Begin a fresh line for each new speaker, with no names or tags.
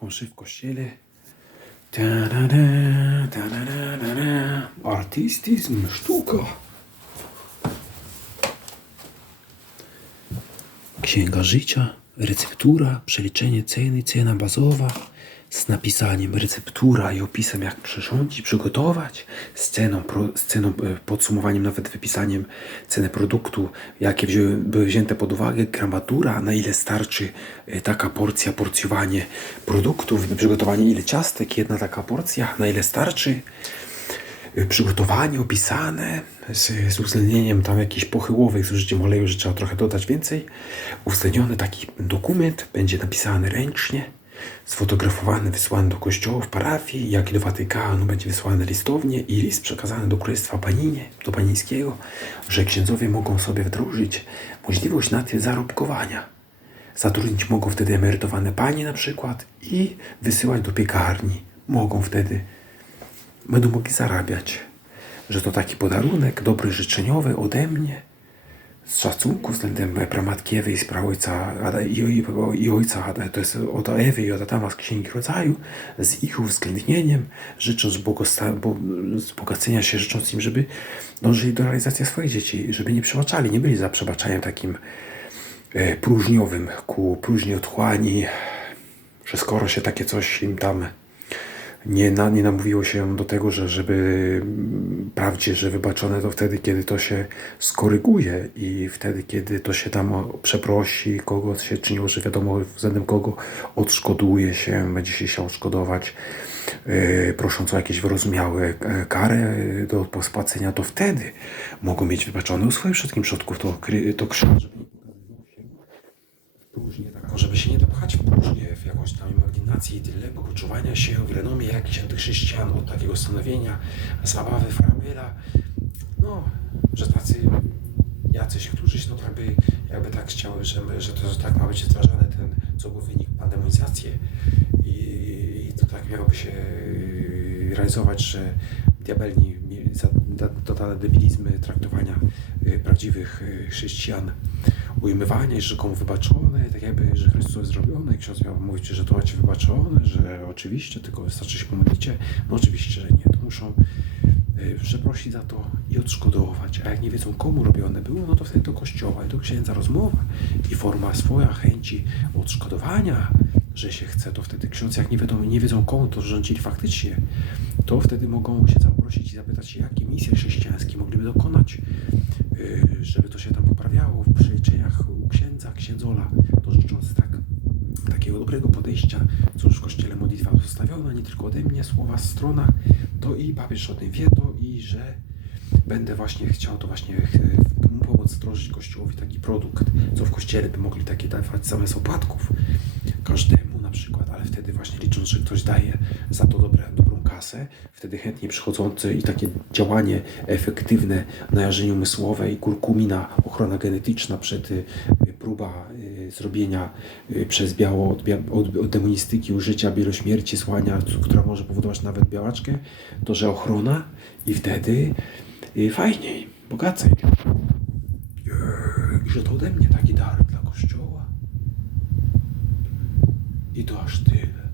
Pomszy w kościele. Artystyzm, sztuka. Księga życia, receptura, przeliczenie ceny, cena bazowa z napisaniem receptura i opisem jak przyrządzić, przygotować, z ceną, pro, ceną, e, podsumowaniem, nawet wypisaniem ceny produktu, jakie były wzięte pod uwagę, gramatura, na ile starczy e, taka porcja, porcjowanie produktów, przygotowanie ile ciastek, jedna taka porcja, na ile starczy, Y, przygotowanie opisane z, z uwzględnieniem tam jakichś pochyłowych z użyciem oleju, że trzeba trochę dodać więcej. Uwzględniony taki dokument będzie napisany ręcznie, sfotografowany, wysłany do kościołów, parafii, jak i do Watykanu będzie wysłany listownie i list przekazany do Królestwa Paninie, do Panińskiego, że księdzowie mogą sobie wdrożyć możliwość naty zarobkowania. Zatrudnić mogą wtedy emerytowane panie na przykład i wysyłać do piekarni. Mogą wtedy będą mogli zarabiać. Że to taki podarunek dobry, życzeniowy ode mnie, z szacunku względem pramatki Ewy i z praojca Ada, i, ojca to jest od Ewy i od Adama z Księgi Rodzaju, z ich uwzględnieniem, życząc błogosta- bo, wzbogacenia się, życząc im, żeby dążyli do realizacji swoich dzieci, żeby nie przebaczali, nie byli za przebaczaniem takim e, próżniowym, ku próżni otchłani, że skoro się takie coś im tam nie, na, nie namówiło się do tego, że żeby mm, prawdzie, że wybaczone to wtedy, kiedy to się skoryguje i wtedy, kiedy to się tam przeprosi, kogo się czyniło, że wiadomo względem kogo odszkoduje się, będzie się chciał odszkodować, yy, prosząc o jakieś wyrozumiałe e, karę do spłacenia, to wtedy mogą mieć wybaczone u swoich wszystkim przodków to, to krzyż, żeby nie się taką, żeby się nie dopchać w próżnię, w jakąś tam imaginację i tyle, bo poczuwania się w renomie jakichś antychrześcijan od takiego stanowienia, zabawy farabela, no, że tacy jacyś, którzy no jakby, jakby tak chciały, że, że to że tak ma być wdrażany ten, co był wynik pandemizacji. I, i to tak miałoby się yy, realizować, że diabelni totalne debilizmy traktowania y, prawdziwych y, chrześcijan, ujmowania i że komu wybaczone, tak jakby, że Chrystus jest zrobione i ksiądz miał mówić, że to macie wybaczone, że oczywiście, tylko wystarczy się pomodlicie. No oczywiście, że nie, to muszą y, przeprosić za to i odszkodować. A jak nie wiedzą, komu robione było, no to wtedy do kościoła i do księdza rozmowa i forma swoja chęci odszkodowania, że się chce, to wtedy ksiądz, jak nie wiedzą, nie wiedzą komu to rządzili faktycznie, to wtedy mogą się zaprosić i zapytać jakie misje chrześcijańskie mogliby dokonać, yy, żeby to się tam poprawiało w przeliczeniach u księdza, księdzola, to życząc tak, takiego dobrego podejścia, co już w kościele modlitwa zostawiona, nie tylko ode mnie, słowa strona, to i papież o tym wie, to i że będę właśnie chciał to właśnie pomóc wdrożyć Kościołowi taki produkt, co w Kościele by mogli takie dawać zamiast opłatków. Każdemu na przykład, ale wtedy właśnie licząc, że ktoś daje za to dobre, dobrą kasę, wtedy chętnie przychodzący i takie działanie efektywne na jarzenie umysłowe i kurkumina, ochrona genetyczna przed y, próba y, zrobienia y, przez biało od, od, od demonistyki użycia bielośmierci, słania, która może powodować nawet białaczkę, to że ochrona i wtedy fajniej, bogacej. Że to ode mnie taki dar dla Kościoła. i do ashtë të